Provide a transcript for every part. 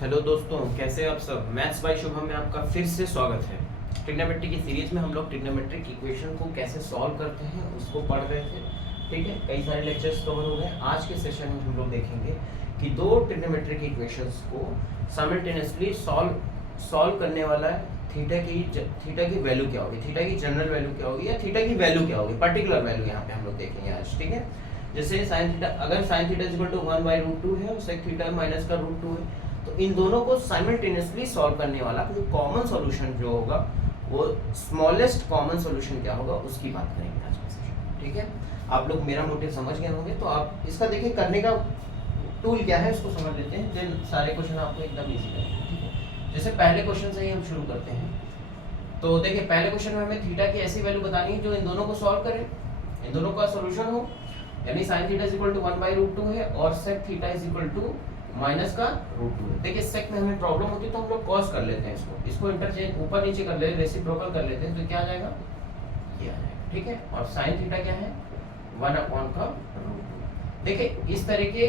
Hello दोस्तों, कैसे आप सब। मैथ्स बाय शुभम में आपका फिर से स्वागत है। ट्रिग्नोमेट्री की सीरीज में हम लोग ट्रिग्नोमेट्रिक इक्वेशन को कैसे सॉल्व करते हैं उसको पढ़ रहे थे। ठीक है, कई सारे लेक्चर्स कवर हो गए। आज के सेशन में हम लोग देखेंगे कि दो ट्रिग्नोमेट्रिक इक्वेशंस को साइमल्टेनियसली सॉल्व करने वाला है। थीटा की वैल्यू क्या होगी, थीटा की जनरल वैल्यू क्या होगी, या थीटा की वैल्यू क्या होगी, पर्टिकुलर वैल्यू यहाँ पे हम लोग देखेंगे आज। ठीक है, जैसे साइन थीटा, अगर साइन थीटा इक्वल टू 1/√2 है और सेक थीटा माइनस का √2 है, तो इन दोनों को साइमल्टेनियसली सॉल्व करने वाला जो कॉमन सॉल्यूशन जो होगा वो स्मॉलेस्ट कॉमन सॉल्यूशन क्या होगा उसकी बात करेंगे आज के सेशन। ठीक है, आप लोग मेरा मोटिव समझ गए होंगे। तो आप इसका देखिए करने का टूल क्या है उसको समझ लेते हैं, देन सारे क्वेश्चन आपको एकदम इजी लगेंगे। ठीक है, जैसे पहले क्वेश्चन से ही हम शुरू करते हैं। तो देखिए पहले क्वेश्चन में हमें थीटा की ऐसी वैल्यू बतानी है जो इन दोनों को सॉल्व करे, इन दोनों का सॉल्यूशन हो। यानी sin theta is equal to 1/√2 है और sec theta is equal to minus का √2 है। देखिए sec में हमें प्रॉब्लम होती है तो हम लोग cos कर लेते हैं, इसको इंटरचेंज ऊपर नीचे कर लेते हैं, रेसिप्रोकल कर लेते हैं, तो क्या आ जाएगा, ये आ जाएगा। ठीक है, और sin थीटा क्या है, 1/√2। देखिए इस तरह के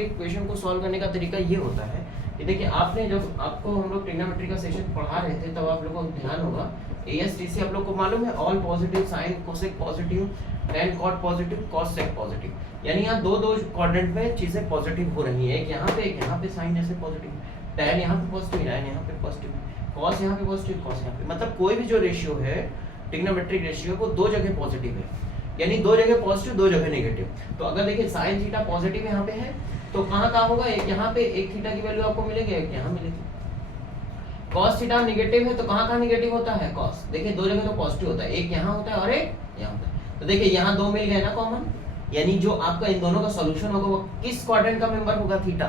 इक्वेशन को सॉल्व करने का तरीका ये होता है कि देखिए आपने जब आपको हम लोग ट्रिग्नोमेट्री का सेशन पढ़ा रहे थे तब आप लोगों को ध्यान होगा ASTC आप लोग को मालूम है, all positive, sine cosec positive, tan cot positive, cos sec positive. यानी यहाँ दो क्वाड्रेंट में चीजें पॉजिटिव हो रही है, एक यहाँ पे साइन जैसे पॉजिटिव, tan यहाँ पे पॉजिटिव, tan यहाँ पे पॉजिटिव, cos यहाँ पे पॉजिटिव, cos यहाँ पे, मतलब कोई भी जो रेशियो है ट्रिग्नोमेट्रिक रेशियो वो दो जगह पॉजिटिव है, यानी दो जगह पॉजिटिव दो जगह नेगेटिव। तो अगर देखिए साइन थीटा पॉजिटिव यहाँ पे है तो कहाँ होगा, एक यहाँ पे एक थीटा की वैल्यू आपको मिलेगी, एक यहाँ मिलेगी। cos थीटा नेगेटिव है तो कहाँ नेगेटिव होता है cos, देखिए दो जगह तो पॉजिटिव होता है, एक यहाँ होता है और एक यहाँ होता है। तो देखिए यहाँ दो मिल गए ना कॉमन, यानी जो आपका इन दोनों का सॉल्यूशन होगा वो किस क्वाड्रेंट का मेंबर होगा, थीटा,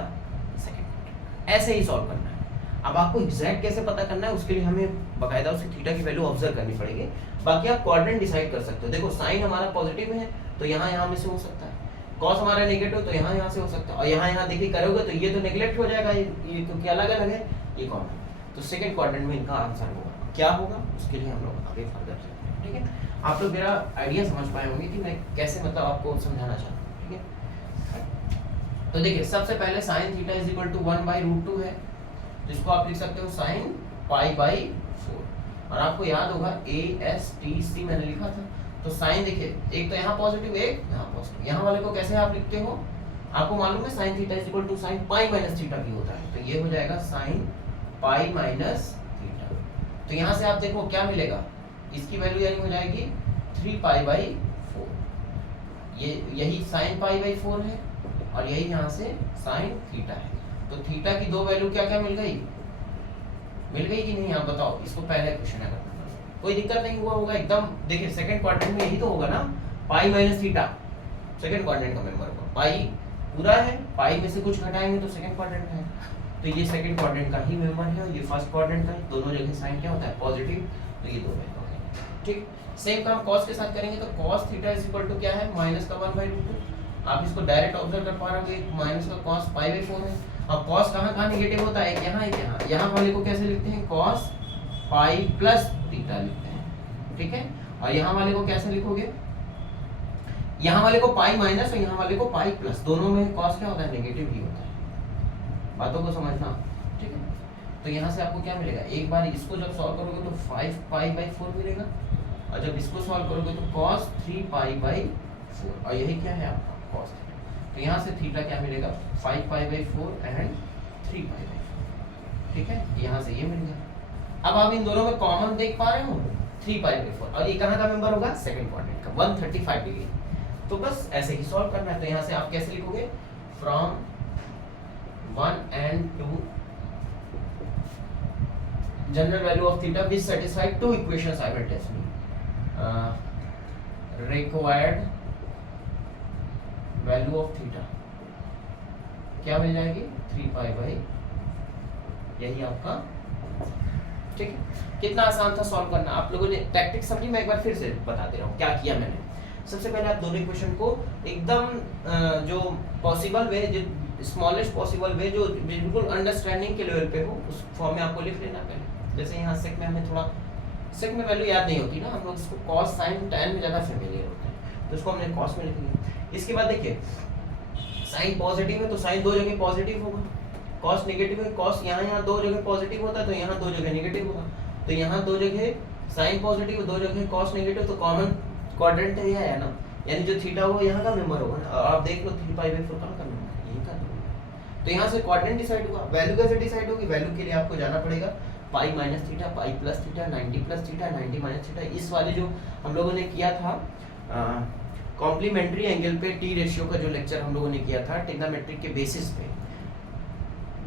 सेकंड क्वाड्रेंट। ऐसे ही सॉल्व करना है। अब आपको एग्जैक्ट कैसे पता करना है उसके लिए हमें बकायदा उसकी थीटा की वैल्यू ऑब्जर्व करनी पड़ेगी, बाकी आप क्वाड्रेंट डिसाइड कर सकते हो। देखो साइन हमारा पॉजिटिव है तो यहाँ में से हो सकता है, कॉस हमारा नेगेटिव तो यहाँ से हो सकता है, और यहाँ देखिए करोगे तो ये तो नेग्लेक्ट हो जाएगा, ये क्योंकि अलग अलग है, ये कॉमन। तो सेकंड क्वाड्रेंट में इनका आंसर होगा, क्या होगा उसके लिए हम लोग आगे फर्दर चलते हैं। ठीक है, आप लोग मेरा आइडिया समझ पाए होंगे कि मैं कैसे मतलब आपको समझाना चाहता हूँ। ठीक है, तो देखिए सबसे पहले sine theta is equal to 1/√2 है, जिसको आप लिख सकते हो साइन π/4, और आपको याद होगा ASTC मैंने लिखा था। तो साइन देखिए एक तो यहाँ पॉजिटिव एक यहाँ पॉजिटिव, यहाँ वाले को कैसे आप लिखते हो, आपको मालूम है sine theta is equal to sine π - theta भी होता है, तो ये हो जाएगा साइन π - थीटा। तो यहाँ से आप देखो क्या मिलेगा, इसकी वैल्यू यानी हो जाएगी 3π/4, ये यही साइन π/4 है और यही यहाँ से साइन थीटा है। तो थीटा की दो वैल्यू क्या मिल गई कि नहीं, आप बताओ। इसको पहले क्वेश्चन है, कोई दिक्कत नहीं हुआ होगा एकदम। देखिए सेकंड क्वाड्रेंट में यही तो होगा ना, π - थीटा सेकंड क्वाड्रेंट का मेंबर होगा, पाई पूरा है, पाई में से कुछ घटाएंगे तो सेकंड क्वाड्रेंट है, तो ये सेकंड क्वाड्रेंट का ही मेंबर है और ये फर्स्ट क्वाड्रेंट का है, दोनों जगह साइन क्या होता है पॉजिटिव, तो ये दो वैल्यू होंगे। ठीक, सेम काम cos के साथ करेंगे तो cos theta is equal to क्या है, माइनस का 1/√2। आप इसको डायरेक्ट ऑब्जर्व कर पा रहे हो, माइनस का cos π/4 है। अब cos कहाँ नेगेटिव होता है, एक यहाँ एक यहाँ, यहाँ वाले को कैसे लिखते हैं, cos π प्लस थीटा लिखते हैं। ठीक है, और यहाँ वाले को कैसे लिखोगे, यहाँ वाले को पाई माइनस और यहाँ वाले को पाई प्लस, दोनों में cos क्या होता है, नेगेटिव ही होता है, बातों को समझना। ठीक है, तो यहाँ से आपको क्या मिलेगा, एक बार इसको जब सॉल्व करोगे तो 5π/4 मिलेगा, और जब इसको सॉल्व करोगे तो cos 3π/4, और यही क्या है आपका cos थीटा। तो यहाँ से थीटा क्या मिलेगा, 5π/4 एंड 3π/4। ठीक है, यहाँ से ये मिल गया। अब आप इन दोनों में कॉमन देख पा रहे हो 3π/4, और ये कहाँ का मेंबर होगा, सेकंड क्वाड्रेंट का, 135 डिग्री। तो बस ऐसे ही सॉल्व करना है। तो यहाँ से आप कैसे लिखोगे, from 1 and 2 general value of theta which satisfy two equations simultaneously, required value of theta क्या मिल जाएगी, 3π/, यही आपका। ठीक है, कितना आसान था सॉल्व करना, आप लोगों ने टैक्टिक्स समझी, मैं एक बार फिर से बता दे रहा हूँ क्या किया मैंने। सबसे पहले आप दोनों इक्वेशन को एकदम जो पॉसिबल वे, जो स्मॉलेस्ट पॉसिबल वे, जो बिल्कुल अंडरस्टैंडिंग के लेवल पे हो, उस फॉर्म में आपको लिख लेना पहले। जैसे यहाँ सेक में हमें थोड़ा सेक में वैल्यू याद नहीं होती ना, हम लोग इसको cos sin tan में ज़्यादा फेमिलियर होते हैं, तो इसको हमने cos में लिख लिया। इसके बाद देखिए साइन पॉजिटिव है तो साइन दो जगह पॉजिटिव होगा, कॉस नेगेटिव है, कॉस यहाँ दो जगह पॉजिटिव होता है तो यहाँ दो जगह नेगेटिव होगा, तो यहाँ दो जगह साइन पॉजिटिव, दो जगह कॉस नेगेटिव, तो कॉमन क्वाड्रेंट यह है ना, यानी जो थीटा होगा यहाँ का मेंबर होगा ना। आप देख लो 3π/4 कहाँ का मेंबर है, यही का मेंबर। तो यहाँ से क्वाड्रेंट डिसाइड हुआ। वैल्यू कैसे डिसाइड होगी? वैल्यू के लिए आपको जाना पड़ेगा pi minus theta, pi plus theta, 90 plus theta, 90 minus theta. इस वाले जो हम लोगों ने किया था कॉम्प्लीमेंट्री एंगल पे टी रेशियो का जो लेक्चर हम लोगों ने किया था ट्रिग्नोमेट्रिक के बेसिस पे,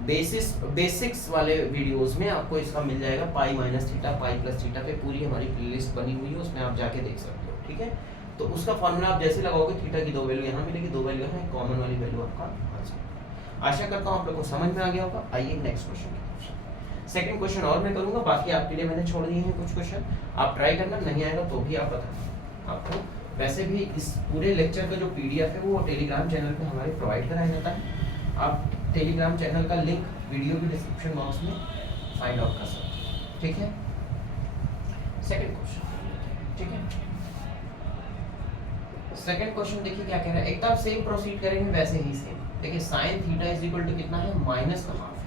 बेसिक्स वाले वीडियोस में आपको इसका मिल जाएगा pi minus theta, pi plus theta पे पूरी हमारी प्लेलिस्ट बनी हुई है, उसमें आप जाके देख सकते हो। ठीक है, तो उसका फॉर्मूला आप जैसे लगाओगे थीटा की दो वैल्यू यहाँ मिलेगी, दो वैल्यू यहाँ, कॉमन वाली वैल्यू आपका आ जाएगा। आशा करता हूँ आप लोग को समझ में आ गया होगा। आइए नेक्स्ट क्वेश्चन की तरफ। सेकंड क्वेश्चन और मैं करूंगा, बाकी आपके लिए मैंने छोड़ दिए हैं कुछ क्वेश्चन, आप ट्राई करना, नहीं आएगा तो भी आप बताना। आपको वैसे भी इस पूरे लेक्चर का जो पीडीएफ है वो टेलीग्राम चैनल पे हमारे प्रोवाइड कराया जाता है। आप टेलीग्राम चैनल का लिंक वीडियो के डिस्क्रिप्शन बॉक्स में फाइंड आउट कर सकते हैं। ठीक है, सेकंड क्वेश्चन। ठीक है, सेकंड क्वेश्चन देखिए क्या कह रहा है। एक तो आप सेम प्रोसीड करेंगे वैसे ही सेम। देखिए sine theta is equal to कितना है, माइनस का हाफ है,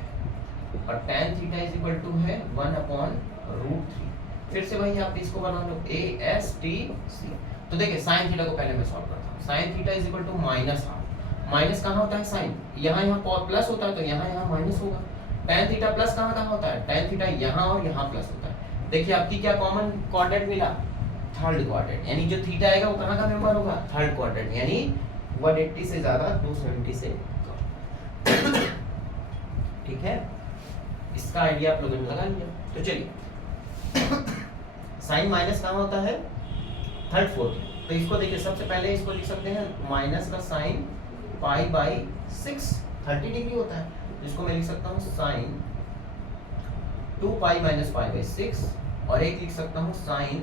और tan theta is equal to है 1/√3। फिर से वही आप इसको बना लो ASTC। तो देखिए साइन थीटा को पहले मैं सॉल्व करता हूँ। Sine theta is equal to minus half, minus कहाँ होता है साइन, यहाँ प्लस होता है तो यहाँ माइनस होगा। tan थीटा प्लस कहाँ होता है, tan थीटा यहाँ और यहाँ प्लस होता है। देखिए आपकी क्या कॉमन क्वाड्रेंट मिला, थर्ड क्वाड्रेंट, यानी जो थीटा आएगा वो कहाँ का मेंबर होगा, थर्ड क्वाड्रेंट, यानी 180 से ज्यादा 270 से कम। ठीक है, इसका आइडिया आप लोगों ने लगा लिया। तो चलिए साइन माइनस कहाँ होता है, थर्ड फोर्थ। तो इसको देखिए सबसे पहले इसको लिख सकते हैं माइनस का साइन π/6 30 डिग्री होता है, जिसको मैं लिख सकता हूँ साइन 2π - π/6, और एक लिख सकता हूँ साइन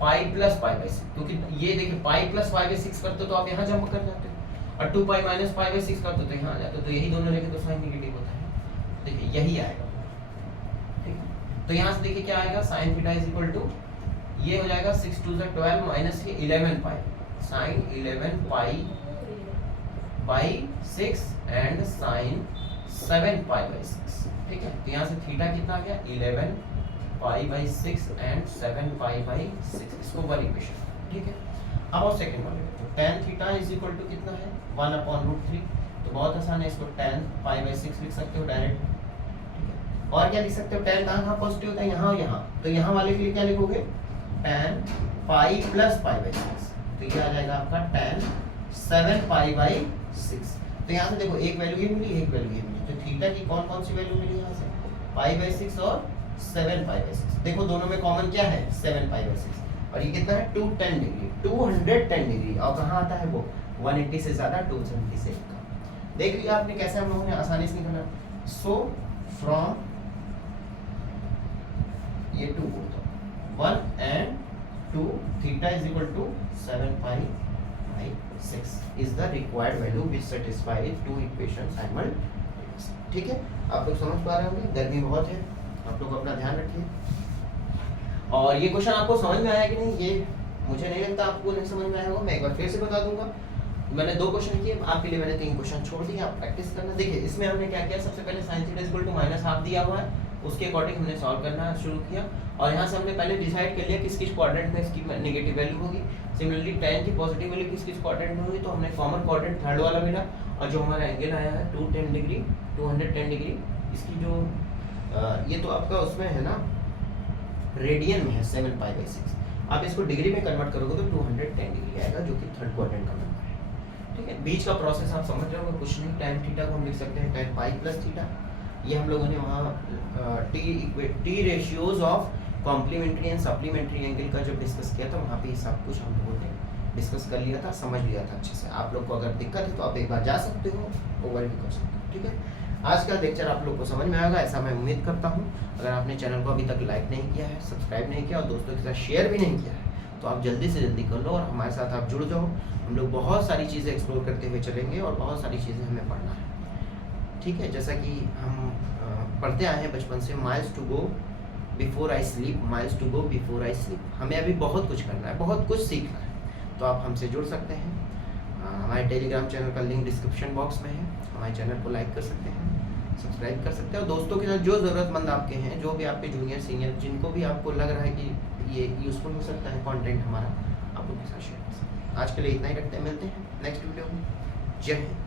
पाई प्लस π/6, क्योंकि ये देखिए पाई प्लस π/6 करते तो आप यहाँ जंप कर जाते हो, और 2π - π/6 करते तो यहाँ आ जाते, तो यही दोनों लेके तो साइन नेगेटिव होता है। देखिए यही आएगा। ठीक, तो यहाँ से देखिए क्या आएगा, sine theta is equal to ये हो जाएगा 6 2 12 माइनस ये 11π, साइन 11π/6 एंड साइन 7π/6। ठीक है, तो यहाँ से थीटा कितना आ गया, 11π/6 एंड 7π/6, इसको वन इक्वेशन। ठीक है, अब और सेकंड वाले तो tan theta is equal to कितना है, 1/√3। तो बहुत आसान है, इसको tan π/6 लिख सकते हो डायरेक्ट। ठीक है, और क्या लिख सकते हो, tan कहाँ पॉजिटिव होता है, यहाँ और यहाँ, तो यहाँ वाले के लिए क्या लिखोगे, tan पाई प्लस π/6, तो ये आ जाएगा आपका tan 7π/6। तो यहाँ से देखो एक वैल्यू ये मिली, एक वैल्यू ये मिली, तो थीटा की कौन कौन सी वैल्यू मिली यहाँ से, π/6 और 7π/6। देखो दोनों में कॉमन क्या है, 7π/6, और ये कितना है 210 डिग्री, 210 डिग्री, और कहाँ आता है वो 180 से ज्यादा 270 से कम। देख लिया आपने कैसे हम लोगों ने आसानी से निकाला। सो फ्रॉम ये 2 बोलता 1 and 2 theta is equal to 7π/6 is the required value which satisfies two equations simultaneously। ठीक है, आप लोग समझ पा रहे होंगे, गर्मी बहुत है, आप लोग अपना ध्यान रखिए। और ये क्वेश्चन आपको समझ में आया कि नहीं, ये मुझे नहीं लगता आपको नहीं समझ में आया होगा। मैं एक बार फिर से बता दूंगा, मैंने 2 क्वेश्चन किए, आपके लिए मैंने 3 क्वेश्चन छोड़ दिए, आप प्रैक्टिस करना। देखिए इसमें हमने क्या किया, सबसे पहले sin थीटा इक्वल टू -12 दिया हुआ है, उसके अकॉर्डिंग हमने सॉल्व करना शुरू किया, और यहाँ से हमने पहले डिसाइड कर लिया किस किस क्वाड्रेंट में इसकी नेगेटिव वैल्यू होगी। सिमिलरली tan की पॉजिटिव वैल्यू किस किस क्वाड्रेंट में होगी, तो हमने कॉमन क्वाड्रेंट थर्ड वाला मिला, और जो हमारा एंगल आया है 210 डिग्री, 210 डिग्री, इसकी जो ये तो आपका उसमें है ना रेडियन में है 7π/6, आप इसको डिग्री में कन्वर्ट करोगे तो 210 डिग्री आएगा, जो कि थर्ड क्वाड्रेंट का नंबर है। ठीक है, बीच का प्रोसेस आप समझ रहे हो, कुछ नहीं, tan थीटा को हम लिख सकते हैं tan पाई प्लस थीटा। ये हम लोगों ने वहाँ T ratios of complementary and supplementary angle का जब डिस्कस किया था, वहाँ पे ये सब कुछ हम लोगों ने डिस्कस कर लिया था, समझ लिया था अच्छे से। आप लोग को अगर दिक्कत है तो आप एक बार जा सकते हो, ओवर भी कर सकते हो। ठीक है, आज का लेक्चर आप लोग को समझ में आएगा ऐसा मैं उम्मीद करता हूँ। अगर आपने चैनल को अभी तक लाइक नहीं किया है, सब्सक्राइब नहीं किया और दोस्तों के साथ शेयर भी नहीं किया है, तो आप जल्दी से जल्दी कर लो और हमारे साथ आप जुड़ जाओ। हम लोग बहुत सारी चीज़ें एक्सप्लोर करते हुए चलेंगे और बहुत सारी चीज़ें हमें पढ़ना है। ठीक है, जैसा कि हम पढ़ते आए हैं बचपन से, miles to go before I sleep, miles to go before I sleep. हमें अभी बहुत कुछ करना है, बहुत कुछ सीखना है, तो आप हमसे जुड़ सकते हैं। हमारे टेलीग्राम चैनल का लिंक डिस्क्रिप्शन बॉक्स में है, हमारे चैनल को लाइक कर सकते हैं, सब्सक्राइब कर सकते हैं। और दोस्तों के साथ जो ज़रूरतमंद आपके हैं, जो भी आपके जूनियर सीनियर, जिनको भी आपको लग रहा है कि ये यूज़फुल हो सकता है कंटेंट हमारा, आप उनके साथ शेयर कर सकते हैं। आज के लिए इतना ही रखते हैं, मिलते हैं नेक्स्ट वीडियो में। जय हिंद।